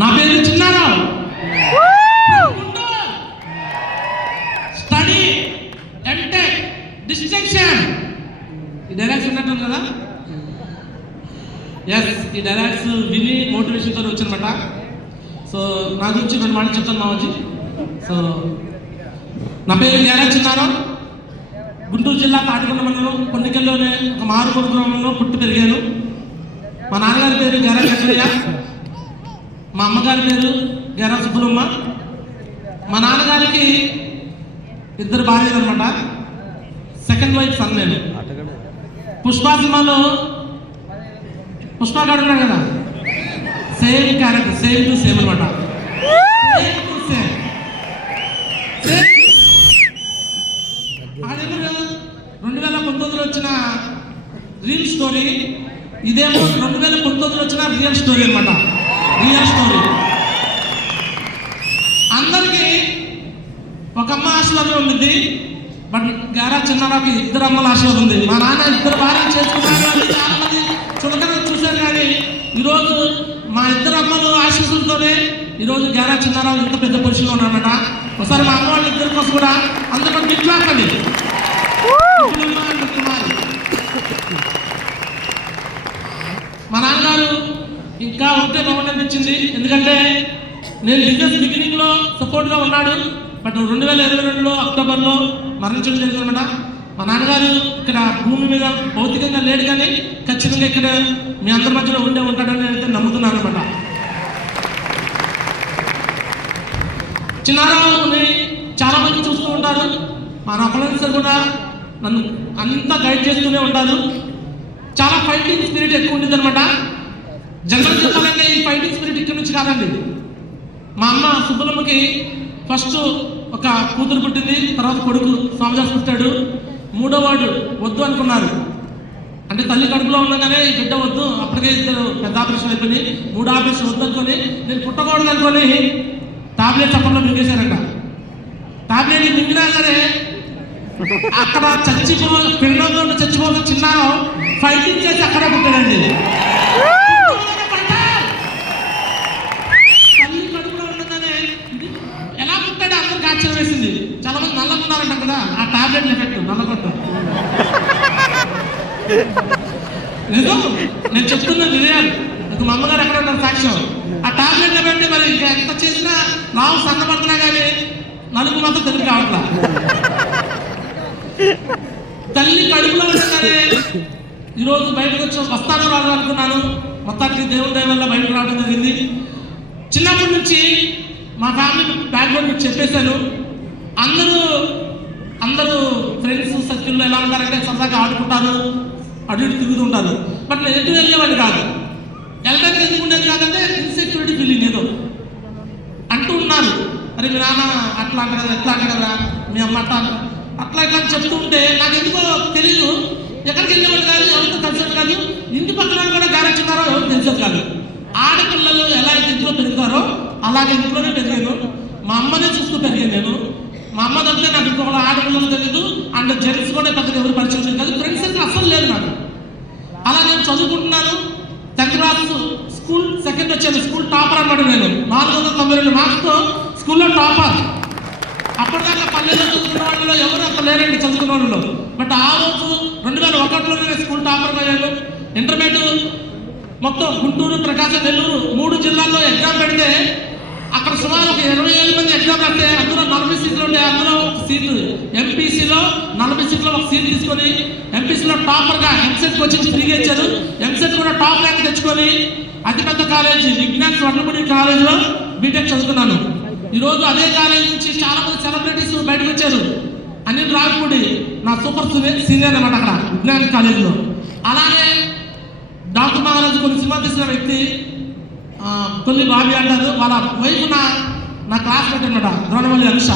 నా పేరు Chinnarao. Study MTech distinction. ఈ డైలాగ్స్ ఉన్నట్టు కదా. ఎస్, ఈ డైలాగ్స్ విని మోటివేషన్తో వచ్చానమాట. సో నా గురించి రెండు మాటలు చెప్తాను మావజీ. సో నా పేరు గ్యారా చిన్నారావు. గుంటూరు జిల్లా తాటికొండ మండలం కొన్నికెల్లోనే ఒక మారుమూల గ్రామంలో పుట్టి పెరిగాను. మా నాన్నగారి పేరు గ్యారా చక్రయ్య, మా అమ్మగారి పేరు గ్యారా సుబ్బులమ్మ. మా నాన్నగారికి ఇద్దరు భార్యలు అనమాట. సెకండ్ వైఫ్ సన్ నేను. పుష్ప సినిమాలో పుష్ప గారు ఉన్నాడు కదా, same character, same to same అనమాట. 2019లో వచ్చిన రీల్ స్టోరీ, ఇదేమో 2019లో వచ్చిన రియల్ స్టోరీ అనమాట. Real story. అందరికీ ఒక అమ్మ ఆశీర్వాదం ఉంది, బట్ గ్యారా చిన్నారావుకి ఇద్దరు అమ్మల ఆశీర్వాదం ఉంది. మా నాన్న ఇద్దరు భార్యలు చేసుకున్నారు అని చాలా మంది చులకన చూశారు. కానీ ఈరోజు మా ఇద్దరు అమ్మలు ఆశీస్సులతోనే ఈరోజు గ్యారా చిన్నారావు ఇంత పెద్ద పొజిషన్లో ఉన్నారన్నమాట. ఒకసారి మా అమ్మ వాళ్ళ ఇద్దరి కోసం కూడా అందరూ మిట్లాకండి. మా నాన్నగారు ఇంకా ఉంటే బాగుండనిపించింది. ఎందుకంటే నేను బిజినెస్ బిగినింగ్లో సపోర్ట్గా ఉన్నాడు, బట్ 2022లో అక్టోబర్లో మరణించడం జరిగిందన్నమాట. మా నాన్నగారు ఇక్కడ భూమి మీద భౌతికంగా లేడు, కానీ ఖచ్చితంగా ఇక్కడ మీ అందరి మధ్యలో ఉంటాడని అయితే నమ్ముతున్నాను అనమాట. చిన్నారావుని చాలా మంది చూస్తూ ఉంటారు. మా ఫ్రెండ్స్ కూడా నన్ను అంతా గైడ్ చేస్తూనే ఉంటారు. చాలా ఫైటింగ్ స్పిరిట్ ఎక్కువ ఉంటుంది అనమాట. జనరల్ చెప్పాలంటే ఈ ఫైటింగ్ స్పిరిట్ ఇక్కడ నుంచి కాదండి. మా అమ్మ సుబ్బలమ్మకి ఫస్ట్ ఒక కూతురు పుట్టింది, తర్వాత కొడుకు స్వామిదాస్ పుట్టాడు. మూడో వాడు వద్దు అనుకున్నారు. అంటే తల్లి కడుపులో ఉండగానే ఈ బిడ్డ వద్దు, అప్పటికే ఇద్దరు పెద్ద ఆపరేషన్ అయిపోయి 3 ఆపరేషన్ వద్దు అనుకొని, నేను పుట్టకూడదు అనుకొని టాబ్లెట్ అప్పట్లో మింగేశారంట. టాబ్లెట్ మింగినా సరే అక్కడ పిల్లల్లో చచ్చిపోతున్న చిన్నారావు ఫైటింగ్ చేసి అక్కడే పుట్టాడండి. తల్లి కడుపులో ఉండగానే ఎలా పుట్టాడు అందరికి ఆశ్చర్యం వేసింది. చాలా మంది నల్లకున్నారంట కదా, ఆ టాబ్లెట్ ఎఫెక్ట్ నల్లకొట్ట. నిజం, నేను చెప్తున్నా నిజాలు. మా అమ్మగారు ఎక్కడ ఉన్నారు సాక్ష్యం. ఆ టాబ్లెట్ బట్టి మరి ఇంకా ఎంత చేసినా లావు సన్నపడుతున్నా కానీ నలుగు మాత్రం తెలివి కావట్లా. తల్లి కడుపులో ఉండగానే ఈరోజు బయటకు వచ్చి వస్తాను రాదు అనుకున్నాను. మొత్తానికి దేవుడి దయ వల్ల బయటకు రావడం జరిగింది. చిన్నప్పటి నుంచి మా ఫ్యామిలీ బ్యాక్గ్రౌండ్ మీకు చెప్పేశాను. అందరూ ఫ్రెండ్స్ సర్కిల్లో ఎలా ఉంటారంటే సరదాగా ఆడుకుంటారు, అటు ఇటు తిరుగుతుంటారు. బట్ నేను ఎటు వెళ్ళేవాడిని కాదు. వెళ్ళడానికి ఎందుకు ఉండేది కాదంటే ఇన్సెక్యూరిటీ ఫీలింగ్ ఏదో అంటూ ఉన్నారు. అరే మీ నాన్న అట్లా అంట కదా, ఎట్లా అంట కదా, మీ అమ్మ అట్లా ఇట్లా చెప్తూ ఉంటే నాకు ఎందుకో తెలియదు. ఎక్కడికి వెళ్ళేవాడు కాదు, ఎవరితో తెలిసేది కాదు. ఇంటి పక్కన కూడా గ్యారా చిన్నారావు ఎవరు తెలిసేది కాదు. ఆడపిల్లలు ఎలా అయితే ఇంట్లో పెరుగుతారో అలాగే ఇంట్లోనే పెరిగాను. మా అమ్మనే చూస్తూ పెరిగాను నేను. మా అమ్మ తప్పితే నాకు ఇంకొకళ్ళు ఆడపిల్లలు తెలియదు, అండ్ జెంట్స్ కూడా పెద్దగా ఎవరు పరిచయం కాదు. ఫ్రెండ్స్ అంటే అసలు లేదు నాకు. అలా నేను చదువుకుంటున్నాను. 10th క్లాస్ స్కూల్ సెకండ్ వచ్చాను. స్కూల్ టాపర్ అనమాట నేను. 492 మార్క్స్తో స్కూల్లో టాపర్. అప్పటిదాకా పల్లెల్లో చదువుకున్న వాళ్ళలో ఎవరు అంత లేరండి చదువుకున్న వాళ్ళలో. బట్ ఆ రోజు 2001లో నేను స్కూల్ టాపర్గా అయ్యాను. ఇంటర్మీడియట్ మొత్తం గుంటూరు, ప్రకాశం, నెల్లూరు 3 జిల్లాల్లో ఎగ్జామ్ పెడితే అక్కడ సుమారు ఒక 27 మంది ఎగ్జామ్ పెడితే అందులో 40 సీట్లు ఉంటే అందులో ఒక సీట్లు ఎంపీసీలో 40 సీట్లో ఒక సీట్ తీసుకొని ఎంపీసీలో టాపర్గా ఎంసెట్ కోచింగ్ ఫ్రీగా ఇచ్చారు. ఎంసెట్ కూడా టాప్ ర్యాంక్ తెచ్చుకొని అతిపెద్ద కాలేజీ విజ్ఞాన్ స్వర్ణముడి కాలేజీలో బీటెక్ చదువుకున్నాను. ఈరోజు అదే కాలేజ్ నుంచి చాలా మంది సెలబ్రిటీస్ బయటకు వచ్చారు. అనిల్ రావిపూడి నా సూపర్ సీనియర్ అనమాట అక్కడ విజ్ఞాన్ కాలేజీలో. అలాగే డాక్టర్ మహారాజు కొన్ని సినిమా తీసిన వ్యక్తి, కొన్ని బాబీ అంటారు, వాళ్ళ వైఫ్ నా క్లాస్మేట్ అనమాట, ద్రోణవల్లి అనుష.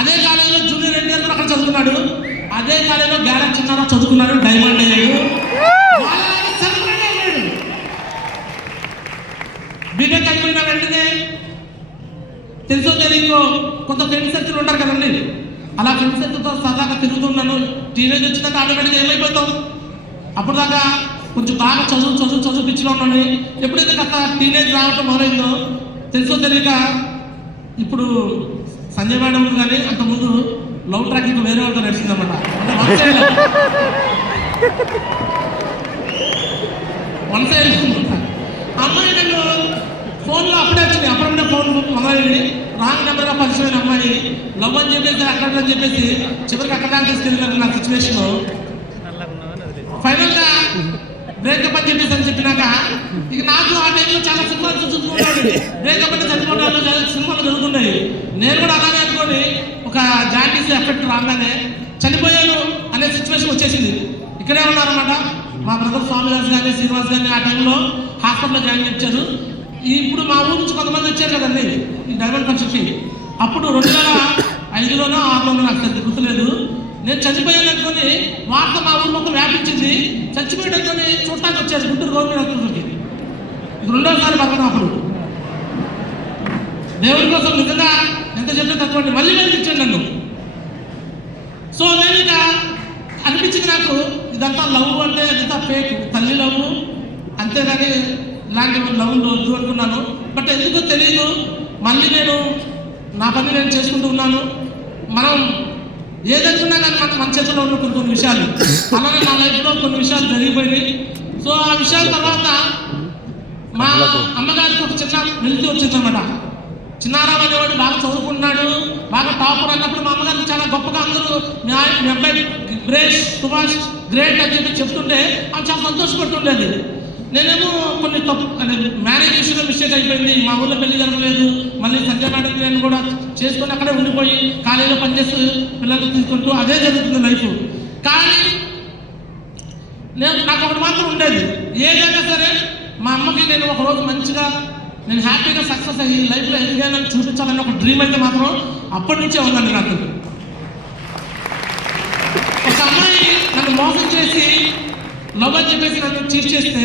అదే కాలేజీలో జూనియర్ ఎన్టీఆర్ కూడా అక్కడ చదువుకున్నాడు. అదే కాలేజీలో గ్యారా చిన్నారావు చదువుకున్నాడు, డైమండ్ అయ్యాడు. బీటెక్ అయిపోయిన వెంటనే తెలుసో తెలియకో కొంత ఫ్రెండ్ సర్కిల్ ఉంటారు కదండి, అలా ఫ్రెండ్ సర్కిల్తో సరదాగా తిరుగుతున్నాను. టీనేజ్ వచ్చినాక ఆటోమేటిక్గా ఏమైపోతాం. అప్పుడు దాకా కొంచెం బాగా చదువు పిచ్చిలో ఉన్నాను. ఎప్పుడైతే గత టీనేజ్ రావటం మొదలైందో తెలుసో తెలియక ఇప్పుడు సంజయ్ మేడం కానీ అంతకుముందు లవ్ ట్రాకింగ్ వేరే వాళ్ళతో నడిచిందన్నమాట. వన్ సైడ్ అమ్మాయి నన్ను ఫోన్లో అప్పుడే వచ్చింది, అప్పుడప్పుడే ఫోన్ మొదలైంది. రాంగ్ నెంబర్గా పరిచయమైన అమ్మాయి లవ్ అని చెప్పేసి అక్కడ అని చెప్పేసి చివరికి అక్కడ తీసుకెళ్ళిన నా సిచ్యువేషన్. ఫైనల్గా బ్రేకప్ అని చెప్పినాక ఇక నాకు ఆ టైంలో చాలా సినిమాలు చూసుకుంటున్నాడు. బ్రేకప్ అంటే చనిపోవడాలు సినిమాలు జరుగుతున్నాయి. నేను కూడా అలాగే అనుకోని ఒక జాండీస్ ఎఫెక్ట్ రాగానే చనిపోయాను అనే సిచ్యువేషన్ వచ్చేసింది. ఇక్కడే ఉన్నారన్నమాట మా బ్రదర్ స్వామిదాస్ కానీ శ్రీనివాస్ కానీ ఆ టైంలో హాస్పిటల్లో జాయిన్ చేయించారు. ఇప్పుడు మా ఊరు నుంచి కొంతమంది వచ్చారు కదండి ఈ డైమండ్ ఫంక్షన్కి. అప్పుడు 2005లోనో 2006లోనో నాకు గుర్తులేదు. నేను చనిపోయాను అనుకొని వార్త మా ఊరు మొత్తం వ్యాపించింది. చచ్చిపోయాడు అనుకొని చూడటానికి వచ్చారు గుంటూరు గవర్నమెంట్ హాస్పిటల్కి. ఇది 2వ బతకడం. అప్పుడు దేవుడి కోసం నిజంగా ఎంత చెప్పినా తక్కువ మళ్ళీ ఇచ్చాడు నన్ను. సో నేను ఇక అనిపించింది నాకు ఇదంతా లవ్ అంటే ఇదంతా ఫేక్, తల్లి లవ్ అంతేగాని ఇలాంటి లవ్లు వద్దు అనుకున్నాను. బట్ ఎందుకో తెలియదు మళ్ళీ నేను నా పని నేను చేసుకుంటూ ఉన్నాను. మనం ఏదనుకున్నా కానీ మనకు మన చేతుల్లో ఉన్న కొన్ని విషయాలు అలాగే నా లైఫ్లో కొన్ని విషయాలు జరిగిపోయినాయి. సో ఆ విషయాల తర్వాత మా అమ్మగారికి ఒక చిన్న వెళ్తూ వచ్చిందన్నమాట. చిన్నారావు అనేవాడు బాగా చదువుకుంటున్నాడు, బాగా టాపర్ అన్నప్పుడు మా అమ్మగారికి చాలా గొప్పగా అందరూ మీ అబ్బాయి గ్రేట్ సుభాష్ గ్రేట్ అని చెప్పి చెప్తుంటే ఆమె చాలా సంతోషపడుతుండేది. నేనేమో కొన్ని తప్పు మ్యారేజ్ విషయంలో మిస్టేక్ అయిపోయింది. మా ఊళ్ళో పెళ్లి జరగలేదు. మళ్ళీ సంజయ్ మేడం నేను కూడా చేసుకొని అక్కడే ఉండిపోయి కాలేజీలో పనిచేస్తూ పిల్లలు తీసుకుంటూ అదే జరుగుతుంది లైఫ్. కానీ నాకు ఒకటి మాత్రం ఉండేది, ఏదైనా సరే మా అమ్మకి నేను ఒకరోజు మంచిగా నేను హ్యాపీగా సక్సెస్ అయ్యి లైఫ్లో ఎదిగానని చూపించాలని ఒక డ్రీమ్ అయితే మాత్రం అప్పటి నుంచే ఉందండి నాకు. ఒక అమ్మాయి నన్ను మోసం చేసి లవ్ అని చెప్పేసి నన్ను చీట్ చేస్తే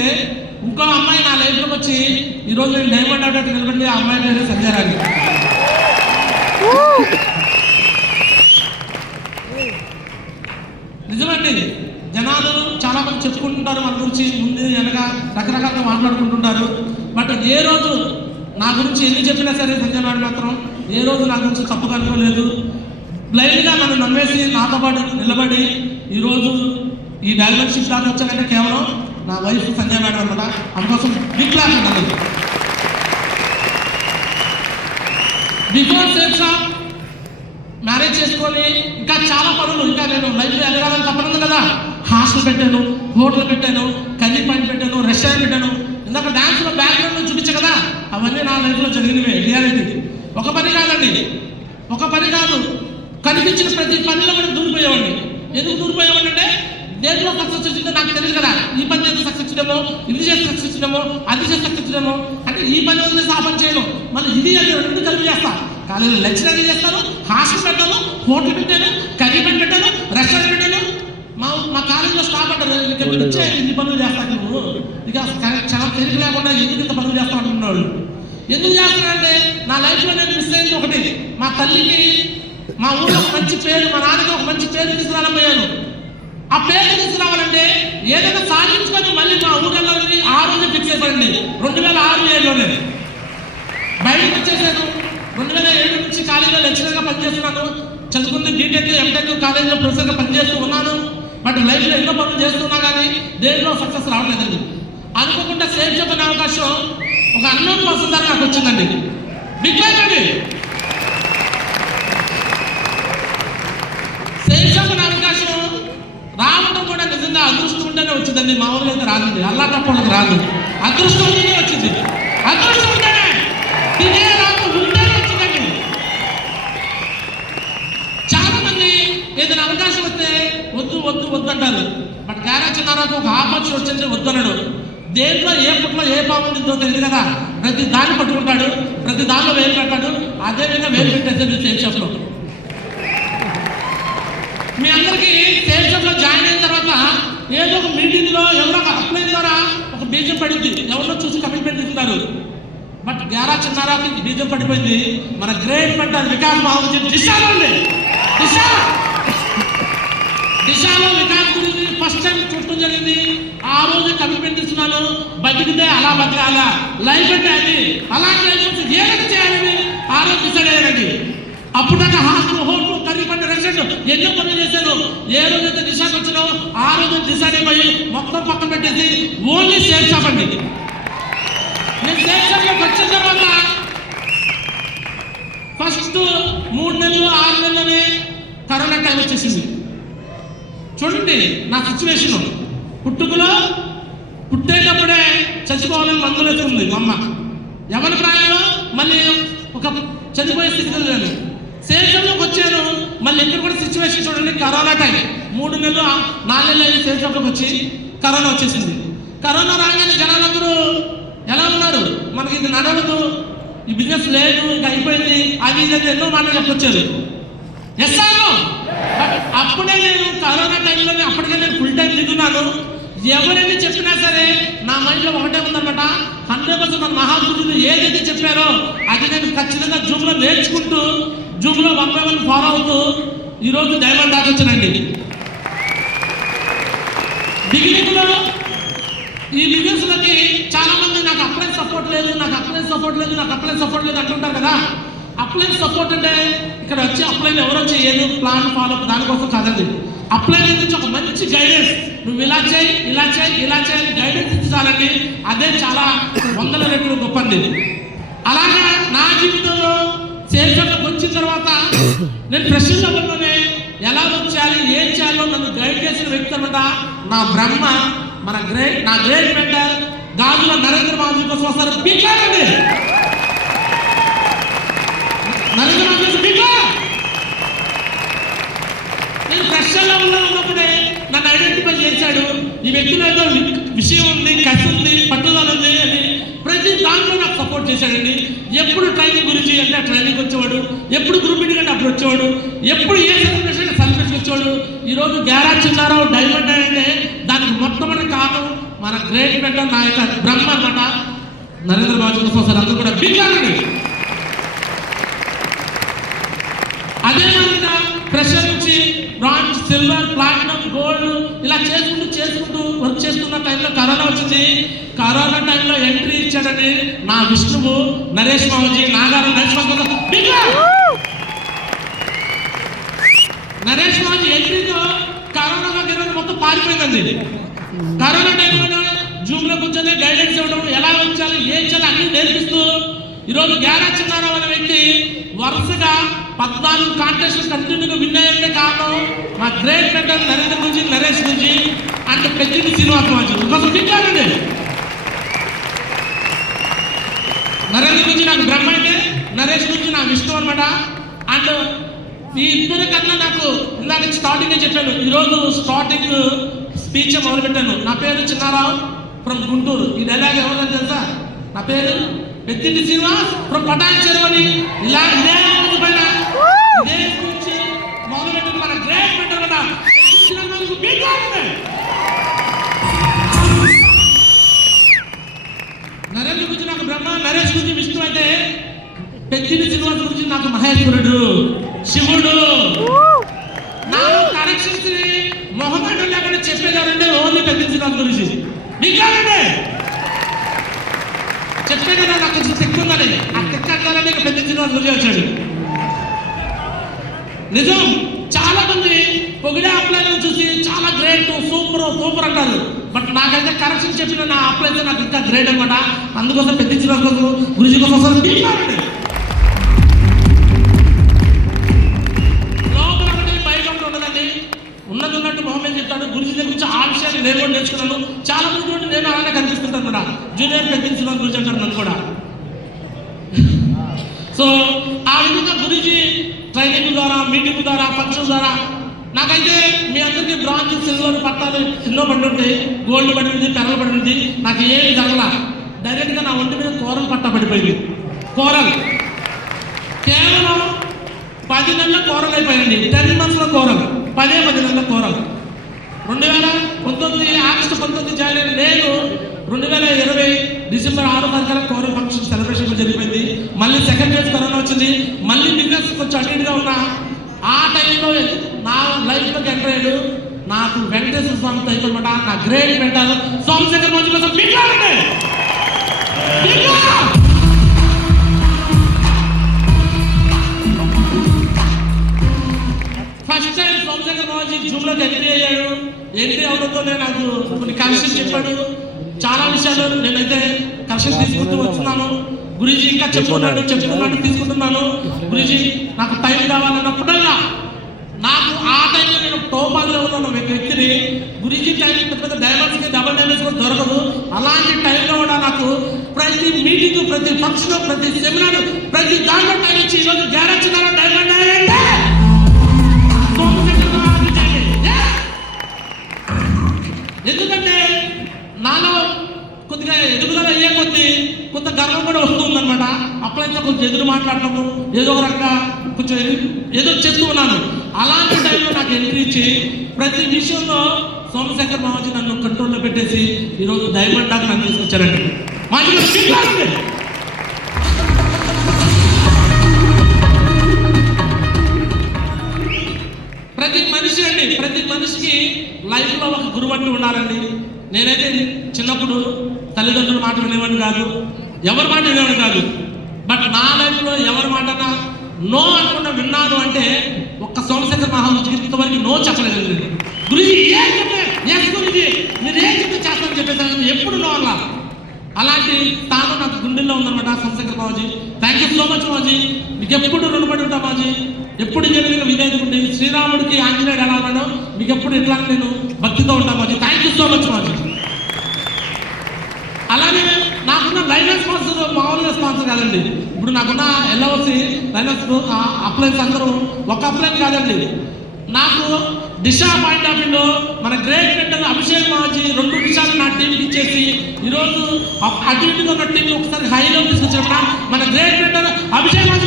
ఇంకో అమ్మాయి నా లైఫ్లోకి వచ్చి ఈరోజు నేను డైమండ్ అడ్డట్టు నిలబడి ఆ అమ్మాయి పేరు సంజయ్ రాణి. నిజమండి, జనాలు చాలా మంది చెప్పుకుంటుంటారు మన గురించి, ముందు వెనక రకరకాలుగా మాట్లాడుకుంటుంటారు. బట్ ఏ రోజు నా గురించి ఎన్ని చెప్పినా సరే సంజయ్ మేడం మాత్రం ఏ రోజు నా గురించి తప్పుగా అనుకోలేదు. బ్లైండ్గా నన్ను నమ్మేసి నాతో పాటు నిలబడి ఈరోజు ఈ డైరెక్షన్షిప్ దాకా వచ్చానంటే కేవలం నా వైఫ్ సంజయ్ మేడం అన్నమాట. అందుకోసం బిగ్ క్లాస్ ఉంటుంది. బిఫోర్ సేఫ్ షాప్ మ్యారేజ్ చేసుకొని ఇంకా చాలా పనులు, ఇంకా నేను లైఫ్లో ఎదగాలని తప్పనుంది కదా. హాస్టల్ పెట్టాను, హోటల్ పెట్టాను, కర్రీ పాయింట్ పెట్టాను, రెస్టారెంట్ పెట్టాను. ఇందాక డాన్స్లో బ్యాక్గ్రౌండ్ చూపించా కదా, అవన్నీ నా లైఫ్లో జరిగినవే. రియాలిటీ ఒక పని కాదండి, ఒక పని కాదు. కనిపించిన ప్రతి పనిలో కూడా దూరిపోయేవాడిని. ఎందుకు దూరిపోయేవాడిని అంటే దేంట్లో సక్సెస్ వచ్చిందో నాకు తెలియదు కదా. ఈ పని చేస్తే సక్సెస్ వచ్చినేమో, ఇది చేస్తే సక్సెస్ వచ్చినేమో, అది చేస్తే సక్సెస్ వచ్చినేమో అంటే ఈ పని వదిలేసి ఆ పని చేయను. మళ్ళీ ఇది అది రెండు కలిపి చేస్తా. కాలేజీలో లెక్చరర్ చేస్తాను, హాస్టల్ పెట్టాను, హోటల్ పెట్టాను, కర్రీ పాయింట్ పెట్టాను, రెస్టారెంట్ పెట్టాను. మా కాలేజీలో స్టాఫ్ అంటారు ఇచ్చే ఇన్ని పనులు చేస్తాను నువ్వు, ఇక చాలా తెలివి లేకుండా ఎందుకు ఇంత పనులు చేస్తాను అంటున్నాడు. ఎందుకు చేస్తున్నానంటే నా లైఫ్లో నేను మిస్ అయింది ఒకటి, మా తల్లికి మా ఊళ్ళో ఒక మంచి పేరు, మా నాన్నకి ఒక మంచి పేరు తీసుకురాలేకపోయాను. ఆ పేరు తీసుకురావాలంటే ఏదైనా సాధించుకొని మళ్ళీ మా ఊళ్ళో ఆ రోజు ఫిక్స్ అయిపోయింది. 2006-7లోనే బయటకు వచ్చేసాను. 2007 నుంచి కాలేజీలో లెక్చరర్గా పనిచేస్తున్నాను. చదువుకుంది బీటెక్ ఎంటెక్ కాలేజీలో ప్రొఫెసర్గా పనిచేస్తూ ఉన్నాను. బట్ లైఫ్లో ఎన్నో పనులు చేస్తున్నా కానీ దేంట్లో సక్సెస్ రావట్లేదండి. అనుకోకుండా సేఫ్ చెప్పిన అవకాశం ఒక అన్నోన్ పర్సన్ ద్వారా నాకు వచ్చిందండి. బిగ్ లైఫ్ అండి. సేఫ్ చెప్పిన అవకాశం రావడం కూడా నిజంగా అదృష్టం ఉంటేనే వచ్చిందండి. మామూలుగా అయితే రాదండి, అల్లా తప్ప వాళ్ళకి రాదు. అదృష్టం ఉంటేనే వచ్చింది, అదృష్టం ఉంటేనే ఇదే రాదు ఉంటేనే వచ్చిందండి. చాలా మంది ఏదైనా అవకాశం వస్తే వద్దు వద్దు వద్దు అంటారు. బట్ గారా చిన్నారాకు ఒక ఆపర్చునిటీ వచ్చింది వద్దన్నాడు. దేంట్లో ఏ పుట్లో ఏ పాము ఉందో తెలియదు కదా, ప్రతి దాన్ని పట్టుకుంటాడు, ప్రతి దానిలో వేలు పెట్టాడు. అదేవిధంగా వేలు పెట్టేస్తే సేఫ్ షాప్లో. మీ అందరికీ సేఫ్ షాప్లో జాయిన్ అయిన తర్వాత ఏదో ఒక మీటింగ్లో ఎవరో అప్లై ద్వారా ఒక బీజం పడింది, ఎవరో చూసి కమిట్మెంట్ ఇస్తున్నారు. బట్ గారా చిన్నారాకి బీజం పడిపోయింది. మన గ్రేట్ మెంటర్ వికాస్ మహారాజ్ దిశాలో ఉంది. దిశాలో వికాస్ గురించి ఫస్ట్ టైం చూడటం జరిగింది. ఆ రోజు కమిట్మెంట్ ఇస్తున్నాను, బతికితే అలా బతకాలా, లైఫ్ అంటే అది అలాంటి అప్పుడు దాకా హాస్టల్ హోటల్ కర్రీపండి రెస్టారెంట్ ఎన్నో పనులు చేశాను. ఏ రోజైతే దిశకు వచ్చినో ఆ రోజు డిసైడ్ అయిపోయి మొత్తం పక్కన పెట్టేసి ఓన్లీ సేల్ షాప్ అండి. నేను సేల్ షాప్లోకి వచ్చిన తర్వాత ఫస్ట్ 3 నెలలు 6 నెలలనే కరోనా టైం వచ్చేసింది. చూడండి నా సిచ్యువేషన్. పుట్టేటప్పుడే చచ్చిపోవాలని మందులు వేస్తుంది మా అమ్మ. ఎవరి ప్రాయంలో మళ్ళీ ఒక చనిపోయే స్థితిలో లేదు. సేల్స్లోకి వచ్చాను. మళ్ళీ ఇక్కడ కూడా సిచ్యువేషన్ చూడండి. కరోనా టైం 3 నెలలు 4 నెలలు అయింది సేల్స్లోకి వచ్చి కరోనా వచ్చేసింది. కరోనా రాగానే జనాలందరూ ఎలా ఉన్నారు, మనకి ఇది నడవదు, ఈ బిజినెస్ లేదు, ఇంకా అయిపోయింది, అది ఇది ఎన్నో మాటలు చెప్పొచ్చారు. ఎస్ ఆర్ బట్ అప్పుడే నేను కరోనా టైంలోనే అప్పటికే నేను ఫుల్ టైం దిగున్నాను. ఎవరైనా చెప్పినా సరే నా మైండ్లో ఒకటే ఉందన్నమాట, 100% మన మహాగురువులు ఏదైతే చెప్పారో అది నేను ఖచ్చితంగా జూమ్లో నేర్చుకుంటూ జూమ్లో 1 by 1 ఫాలో అవుతూ ఈరోజు డైమండ్ దాకా వచ్చానండి. బిగినింగ్లో ఈ బిజినెస్లకి చాలా మంది నాకు అప్లైన్ సపోర్ట్ లేదు అంటుంటారు కదా. అప్లైన్ సపోర్ట్ అంటే ఇక్కడ వచ్చి అప్లైన్ ఎవరు వచ్చి ఏదో ప్లాన్ ఫాలో దానికోసం కాదండి. అప్లైన్ నుంచి ఒక మంచి గైడెన్స్, నువ్వు ఇలా చేయి గైడెన్స్ ఇచ్చాలండి. అదే చాలా 100 రెట్లు గొప్పండి. అలాగా నా జీవితంలో సేల్స్లోకి వచ్చిన తర్వాత నేను ఫ్రెష్ లెవెల్లోనే ఎలా వచ్చేయాలి, ఏం చేయాలో నన్ను గైడ్ చేసిన వ్యక్తి అనమాట నా బ్రహ్మ, నా గ్రేట్ మెంటర్ గాజుల నరేంద్ర బాబు కోసం వస్తారు. పీకారండి నరేంద్ర బాబు పీకా. నేను ఫ్రెష్ లెవెల్లో ఉన్నప్పుడే నన్ను ఐడెంటిఫై చేశాడు. ఈ వ్యక్తిలో ఏదో విషయం ఉంది, కసి ఉంది, పట్టుదల ఉంది అని ప్రతి దాంట్లో నాకు సపోర్ట్ చేశాడండి. ఎప్పుడు ట్రైనింగ్ గురించి అంటే ట్రైనింగ్ వచ్చేవాడు, ఎప్పుడు గ్రూప్ మీటింగ్ అంటే అప్పుడు వచ్చేవాడు, ఎప్పుడు ఏ సెలబ్రేషన్ వచ్చేవాడు. ఈరోజు గ్యారాజ్ చిన్నారావు డైమండ్ అంటే దానికి మొట్టమొదటి కారణం మన గ్రేట్ మెంటర్ నా యొక్క బ్రహ్మ అన్నమాట నరేంద్ర బాబు సార్. అందరూ కూడా బిగ్గానండి. అదే విధంగా ప్రెషర్ నుంచి బ్రాంజ్, సిల్వర్, ప్లాటినం, గోల్డ్ ఇలా చేసుకుంటూ వర్క్ చేస్తున్న టైంలో కరోనా వచ్చింది. కరోనా టైంలో ఎంట్రీ ఇచ్చాడని నా విష్ణువు, నరేష్ బాబుజీ, నాగారు నరేష్ బాబుజీ ఎంట్రీతో కరోనా మొత్తం పారిపోయిందండి. కరోనా టైంలో జూమ్లో కూర్చొని గైడెన్స్ ఇవ్వడం, ఎలా వచ్చాలి, ఏం చేయాలి అన్ని నేర్పిస్తూ ఈరోజు గ్యారాజ్ చిన్నారావు అనే వ్యక్తి వరుసగా 14 కాంటెస్ట్లు కంటిన్యూగా విన్ అయ్యే కారణం మా గ్రేట్ మెంటర్ నరేంద్ర గురించి, నరేష్ గురించి అండ్ పెద్దింటి శ్రీనివాస్ గురించి. ఇంకొక వింటానండి. నరేంద్ర గురించి నాకు బ్రహ్మ అయితే, నరేష్ గురించి నా విష్ణు అనమాట. అండ్ ఈ ఇద్దరి కన్నా నాకు ఇందాక స్టార్టింగ్ చెప్పాను, ఈరోజు స్టార్టింగ్ స్పీచ్ మొదలుపెట్టాను. నా పేరు చిన్నారావు ఫ్రమ్ గుంటూరు. ఈ డైలాగ్ ఎవరైనా తెలుసా? నా పేరు పెద్దింటి శ్రీనివాస్ ఫ్రమ్ పటాన్ చెరువని. ఇలా ఇదే పైన ఇదే గురించి మొదలుపెట్టిన మన గ్రేట్ మెంటర్ కదా నరేంద్ర గురించి నాకు బ్రహ్మ, నరేష్ గురించి విష్ణు అయితే పెద్దింటి శ్రీనివాస్ గురించి నాకు మహేశ్వరుడు, శివుడు. నా కనెక్షన్స్ మొహమాటం లేకుండా చెప్పేదారంటే ఓన్లీ పెద్దింటి శ్రీనివాస్ గురించి. మీకు కాదండి చెప్పే కదా నాకు కొంచెం తెక్కు ఉందని. ఆ తెక్కాలని పెద్దింటి శ్రీనివాస్ గురించి వచ్చాడు. నిజం, చాలా మంది పొగిడే అప్లైన్ చూసి చాలా గ్రేట్, సూపర్ అంటారు. బట్ నాకైతే కరెక్షన్ చెప్పిన నా అప్లైన్ నాకు ఇంకా గ్రేట్ అనమాట. అందుకోసం పెద్దింటి శ్రీనివాస్ కోసం గురించి కోసం లోపల ఒకటి బయట ఉండదండి. ఉన్నట్టు మొహమ్మద్ చెప్తాడు. గురించి గురించి ఆ విషయాన్ని నేను కూడా నేర్చుకున్నాను. చాలా మంది నేను అలానే కనిపిస్తుంటాను కూడా. జూనియర్ పెద్దింటి శ్రీనివాస్ గురించి అంటారు నన్ను కూడా. సో ఆ విధంగా గురించి ట్రైనింగ్ ద్వారా, మీటింగ్ ద్వారా, ఫంక్షన్ ద్వారా నాకైతే మీ అందరికీ బ్రాంజ్, సిల్వర్ పట్టాలు ఎన్నో పడి ఉంటాయి, గోల్డ్ పడి ఉంది, పెరలు పడి ఉంది. నాకు ఏమి తగల. డైరెక్ట్గా నా ఒంటి మీద కోరలు పట్టా పడిపోయింది. కోరలు కేవలం 10 నెలల కోరలు అయిపోయింది. 10 months కోరలు, 10 నెలల కోరలు. 2019 ఆగస్టు 19 జాయిన్ అయిన నేను 2020 డిసెంబర్ 6 కోరల్ ఫంక్షన్ సెలబ్రేషన్ జరిగిపోయింది. మళ్ళీ సెకండ్ డేస్ కరోనా వచ్చింది. మళ్ళీ బిజినెస్ కొంచెం అడ్డీగా ఉన్నా. ఆ టైంలో నా లైఫ్లోకి ఎంటర్ అయ్యాడు నాకు వెంకటేశ్వర స్వామి టైప్ అనమాట. నా గ్రేట్ మెంటర్ సోమశేఖర్ మంచి కోసం ఏంటి ఎవరితో నాకు కొన్ని కరెక్షన్ చెప్పాడు. చాలా విషయాలు నేనైతే కరెక్షన్ తీసుకుంటూ వస్తున్నాను. గురూజీ ఇంకా చెప్పుకున్నాడు తీసుకుంటున్నాను. గురూజీ నాకు టైం కావాలన్నప్పుడల్లా నాకు ఆ టైంలో నేను టోపాల్లో ఉన్న వ్యక్తిని గురూజీ టైం పెద్ద డైవర్స్కి డబల్ డైవర్స్ కూడా దొరకదు. అలాంటి టైంలో కూడా నాకు ప్రతి మీటింగ్, ప్రతి ఫంక్షన్, ప్రతి సెమినార్, ప్రతి దాంట్లో టైం ఇచ్చి ఈరోజు గ్యారెంటీ డైమండ్ అంటే ఎందుకంటే నాలో కొద్దిగా ఎదుగుదల అయ్యే కొద్ది కొంత గర్వం కూడా వస్తుందన్నమాట. అప్పుడైతే కొంచెం ఎదురు మాట్లాడటము, ఏదో ఒక రకంగా కొంచెం ఏదో చేస్తూ ఉన్నాను. అలాంటి టైంలో నాకు ఎంట్రీ ఇచ్చి ప్రతి విషయంలో సోమశేఖర్ మామాజీ నన్ను కంట్రోల్లో పెట్టేసి ఈరోజు డైమండ్ దాకా నన్ను తీసుకొచ్చారండి. ప్రతి మనిషికి లైఫ్లో ఒక గురువు అంటూ ఉండాలండి. నేనైతే చిన్నప్పుడు తల్లిదండ్రుల మాట వినేవాడిని కాదు, ఎవరి మాట వినేవాడిని కాదు. బట్ నా లైఫ్లో ఎవరి మాట నో అనుకున్నా విన్నాను అంటే ఒక్క సోమశేఖర్ మహారాజుకి ఇంతవరకు నో చెప్పలేదు. గురూజీ ఏం చెప్పే గురూజీ మీరు ఏం చెప్తే చేస్తానని చెప్పేసి ఎప్పుడు నో అలా. అలాంటి స్థానం నాకు గుండెల్లో ఉందన్నమాట సోమశేఖర్ మామాజీ. థ్యాంక్ యూ సో మచ్ మాజీ, మీకు ఎప్పుడు రుణపడి ఉంటా మాజీ. ఎప్పుడు జరిగిన విధేయతకుండి శ్రీరాముడికి ఆంజనేయుడు ఎలా ఉన్నాడో మీకు ఎప్పుడు ఇట్లా నేను భక్తితో ఉంటా మాజీ. థ్యాంక్ యూ సో మచ్ మాజీ. అలాగే నాకున్న లైనస్ స్పాన్సర్ మామూలుగా స్పాన్సర్ కాదండి. ఇప్పుడు నాకున్న ఎల్ఓసి లైనస్ అప్లైన్స్ అందరూ ఒక అప్లైన్ కాదండి. నాకు దిశా పాయింట్ ఆఫ్ వ్యూలో మన గ్రేట్ మెంటర్ అభిషేక్ మాజీ 2 నిమిషాలు నా టీంకి ఇచ్చేసి ఈరోజు అటు ఇటుగా ఉన్న టీంని ఒకసారి హైలో తీసుకొచ్చినప్పుడు మన గ్రేట్ మెంటర్ అభిషేక్ మాజీ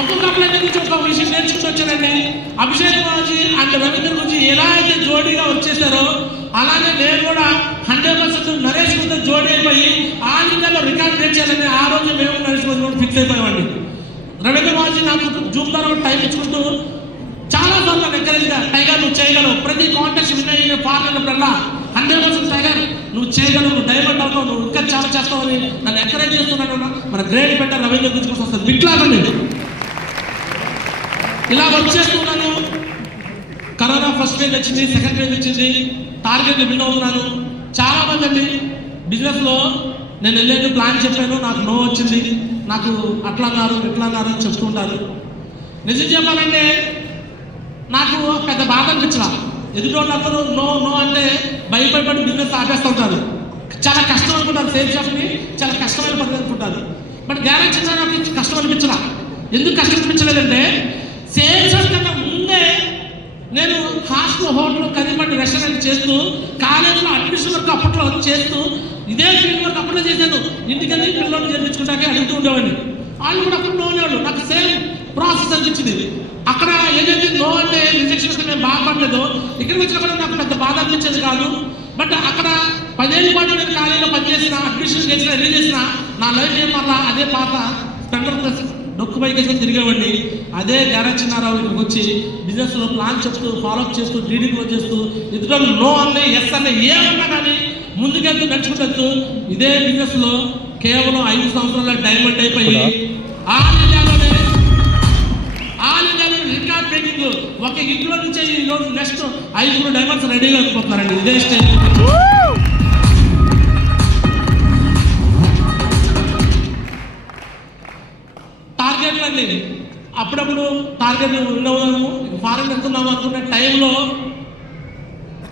ఒక్కొక్క అప్లైన్ నుంచి ఒక విషయం నేర్చుకుంటూ వచ్చానండి. అభిషేక్ మాజీ అండ్ రవీంద్ర గురించి ఎలా అయితే జోడీగా వచ్చేసారో అలానే నేను కూడా 100% నరేష్ ముందు జోడీ అయిపోయి ఆ ఇండియాలో రికార్డ్ తెచ్చాలని ఆ రోజు మేము నరేష్ ముందు ఫిక్స్ అయిపోయామండి. రవీంద్ర మాజీ నాకు జూమ్ ద్వారా టైం ఇచ్చుకుంటూ చాలా సార్లు ఎంకరేజ్గా టైగర్ నువ్వు చేయగలవు, ప్రతి కాంటెస్ట్ విన్ అయిన పాల్గొన్నప్పుడల్లా 100% టైగర్ నువ్వు చేయగలవు, నువ్వు డైమండ్ అవుతావు, నువ్వు ఇంకా చాలా చేస్తావని నన్ను ఎంకరేజ్ చేస్తున్నాను. మన గ్రేట్ మెంటర్ రవీంద్ర గురించి వస్తుంది బిట్లాగండి. ఇలా వచ్చేస్తున్నాను. కరోనా ఫస్ట్ ఫేజ్ వచ్చింది, సెకండ్ ఫేజ్ వచ్చింది, టార్గెట్ విన్ అవుతున్నాను. చాలా మంది అండి బిజినెస్లో నేను వెళ్ళేది ప్లాన్ చెప్పాను, నాకు నో వచ్చింది, నాకు అట్లా అన్నారు ఇట్లా అన్నారు అని చెప్తుంటారు. నిజం చెప్పాలంటే నాకు పెద్ద బాధ అనిపించలా. ఎదుటోళ్ళందరూ నో నో అంటే భయపడి బిజినెస్ ఆపేస్తుంటారు. చాలా కష్టం అనుకుంటారు, సేఫ్ షాప్ని చాలా కష్టమైన పని అనుకుంటారు. బట్ గ్యారెంటీ నాకు కష్టం అనిపించలా. ఎందుకు కష్టం అనిపించలేదంటే సేఫ్ షాప్ కన్నా ముందే నేను హాస్టల్ హోటల్ కదిపండి రెస్టారెంట్ చేస్తూ కాలేజీలో అడ్మిషన్ వర్క్ అప్పట్లో చేస్తూ ఇదే ఫీల్డ్ వర్క్ అప్పట్లో చేశాను. ఇంటికెళ్ళి పిల్లలు చేర్పించుకుంటాకే అడుగుతూ ఉండేవాడిని. వాళ్ళు కూడా అప్పుడు నో అనేవాళ్ళు. నాకు సేమ్ ప్రాసెస్ అనిపించింది. అక్కడ ఏదైతే నో అంటే రిజెక్షన్ నేను బాధపడలేదు, ఇక్కడికి వచ్చినప్పుడు నాకు పెద్ద బాధ అనిపించేది కాదు. బట్ అక్కడ 10 ఏళ్ళ పాటు నేను కాలేజీలో పనిచేసిన, అడ్మిషన్ చేసిన, ఎన్ని చేసిన నా లైఫ్ ఏం వల్ల అదే పాత స్పెండర్ ప్లస్ డొక్కు బైక్ తిరిగేవాడిని. అదే గ్యారెంటీనారావు ఇక్కడికి వచ్చి బిజినెస్లో ప్లాన్ చెప్తూ ఫాలోఅప్ చేస్తూ రీడింగ్ చేస్తూ ఇద్దరు నో అన్నీ ఎస్ అన్నీ ఏమన్నా కానీ ముందుకెళ్తూ నడుచుకుంటూ ఇదే బిజినెస్లో కేవలం 5 సంవత్సరాల డైమండ్ అయిపోయి ఆల్ ఇండియాలోనే రికార్డ్ బ్రేకింగ్. ఒక ఇంట్లో నుంచే ఈరోజు నెక్స్ట్ 5 డైమండ్స్ రెడీగా అయిపోతున్నారండి ఇదే స్టేజ్. టార్గెట్లండి అప్పుడప్పుడు టార్గెట్ ఉండవు, ఫారెన్ వెళ్తున్నాము అనుకునే టైంలో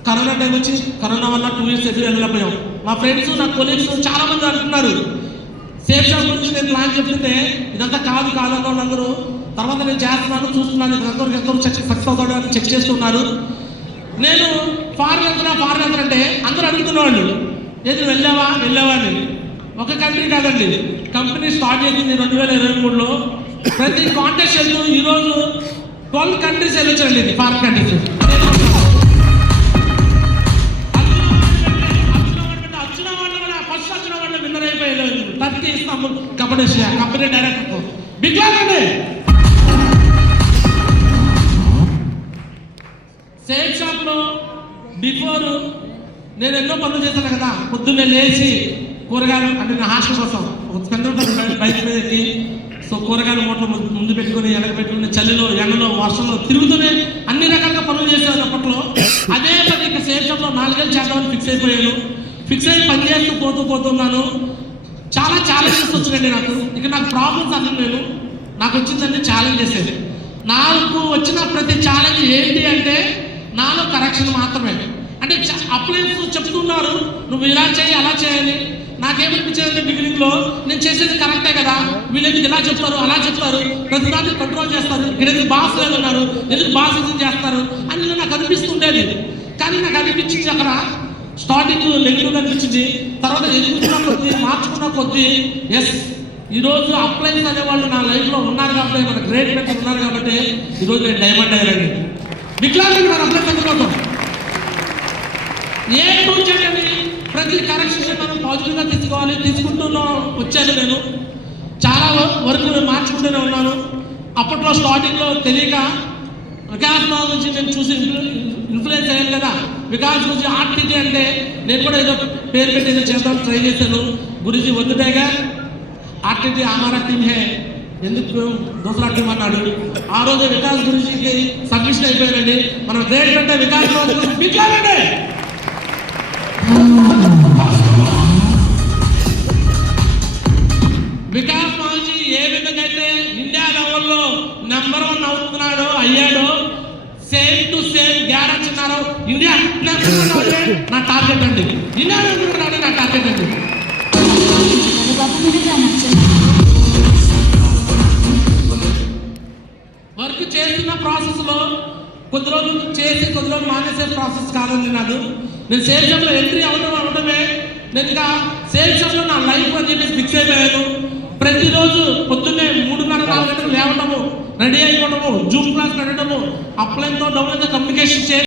కరోనా టైం వచ్చి కరోనా వల్ల 2 years ఎదురు వెళ్ళిపోయాం. మా ఫ్రెండ్స్ నా కొలీగ్స్ చాలా మంది అంటున్నారు సేఫ్ షాప్ గురించి నేను ప్లాన్ చెప్తుంటే ఇదంతా కాదు అన్న వాళ్ళందరూ తర్వాత నేను చేస్తున్నాను చూస్తున్నాను ఎంతవరకు సక్సెస్ అవుతాడు అని చెక్ చేస్తున్నారు. నేను ఫారెన్ వెళ్తున్నా అంటే అందరూ అడుగుతున్నవాళ్ళు ఏది వెళ్ళావా అని. ఒక కంట్రీ కాదండి, కంపెనీ స్టార్ట్ చేసింది 2023లో. ప్రతి కాంటెస్ట్ వెళ్తూ ఈరోజు 12 countries వెళ్ళొచ్చండి. ఇది ఫారెన్ కంట్రీస్. వచ్చిన వాళ్ళు కూడా ఫస్ట్ వచ్చిన వాళ్ళు విన్నర్ అయిపోయారు. Turkey Istanbul Cappadocia company director big log అండి. సేఫ్ షాప్లో బిఫోర్ నేను ఎన్నో పనులు చేశాను కదా. పొద్దున్నే లేచి కూరగాయలు అంటే నా హాస్టల్ కోసం ఒక స్పెండర్ బైక్ మీద ఎక్కి సో కూరగాయల మూటలు ముందు పెట్టుకుని వెనక పెట్టుకుని చలిలో ఎండలో వర్షంలో తిరుగుతూనే అన్ని రకాలుగా పనులు చేసేవారు అప్పట్లో. అదే పని ఇక సేల్స్లో 4 ఏళ్ళు చేద్దామని ఫిక్స్ అయిపోయాను. ఫిక్స్ అయ్యి పని చేస్తూ పోతున్నాను. చాలా ఛాలెంజెస్ వచ్చినాయండి నాకు ప్రాబ్లమ్స్ అన్నీ నాకు వచ్చిందంటే ఛాలెంజెస్. నాకు వచ్చిన ప్రతి ఛాలెంజ్ ఏంటి అంటే నాలో కరెక్షన్ మాత్రమే. అంటే అప్లయన్స్ చెప్తున్నారు నువ్వు ఇలా చేయి అలా చేయాలి. నాకేమనిపించేదంటే బిగినింగ్లో నేను చేసేది కరెక్టే కదా, వీళ్ళు ఎందుకు ఇలా చెప్తారు అలా చెప్తారు, ప్రతిదాన్ని కంట్రోల్ చేస్తారు, ఇక్కడ ఎందుకు బాస్ లేదు ఉన్నారు, ఎందుకు బాస్ ఇది చేస్తారు అని నాకు అనిపిస్తుండేది. కానీ నాకు అనిపించింది అక్కడ స్టార్టింగ్ నెగిటివ్ అనిపించింది. తర్వాత ఎదుగుతున్న కొద్దీ మార్చుకున్న కొద్దీ ఎస్ ఈరోజు అప్లయన్స్ అనేవాళ్ళు నా లైఫ్లో ఉన్నారు కాబట్టి, మన గ్రేట్ ఫ్రెండ్స్ ఉన్నారు కాబట్టి ఈరోజు నేను డైమండ్ అయ్యానండి. వికలాంగులు మన అప్లై పెట్టుకోవడం ఏ టూ చేయండి, ప్రతి కరెక్షన్ మనం పాజిటివ్గా తీసుకుంటూ వచ్చాను. నేను చాలా వరకు మార్చుకుంటూనే ఉన్నాను. అప్పట్లో స్టార్టింగ్లో తెలియక వికాస్ మాల్ నుంచి నేను చూసి ఇన్ఫ్లుయెన్స్ అయ్యాను కదా. వికాస్ నుంచి ఆర్టీటీ అంటే నేను కూడా ఏదో పేరు పెట్టి ఏదో చేద్దాం ట్రై చేశాను. గురించి వద్దుటేగా ఆర్టీటీ హమారా టీమ్ హే, ఎందుకు దూసరా టీం అన్నాడు. ఆ రోజు వికాస్ గురించికి సబ్మిషన్ అయిపోయానండి. మనం గ్రేట్ అంటే వికాస్ వికలాంగుడే. వికాస్ మాల్జీ ఏ విధంగా అయితే ఇండియా లెవెల్లో నెంబర్ 1 అవుతున్నాడో అయ్యాడో, సేమ్ టు సేమ్ గ్యారెంటీ ఉన్నారు. ఇండియా నా టార్గెట్ అండి, ఇండియా నా టార్గెట్ అండి. వర్క్ చేస్తున్న ప్రాసెస్లో కొద్ది రోజులు చేసి కొద్ది రోజులు మానేసే ప్రాసెస్ కాదండి నాది. నేను సేల్స్ జాబ్లో ఎంట్రీ అవడమే నేను ఇంకా సేల్స్ జాబ్లో నా లైఫ్ అని చెప్పి ఫిక్స్ అయిపోయాను. ప్రతిరోజు పొద్దున్నే 3:30-4 గంటలకు లేవడము, రెడీ అయిపోవడము, జూమ్ క్లాస్ పెట్టడము, అప్లైన్తో డౌన్లైన్తో కమ్యూనికేషన్ చేయాలి.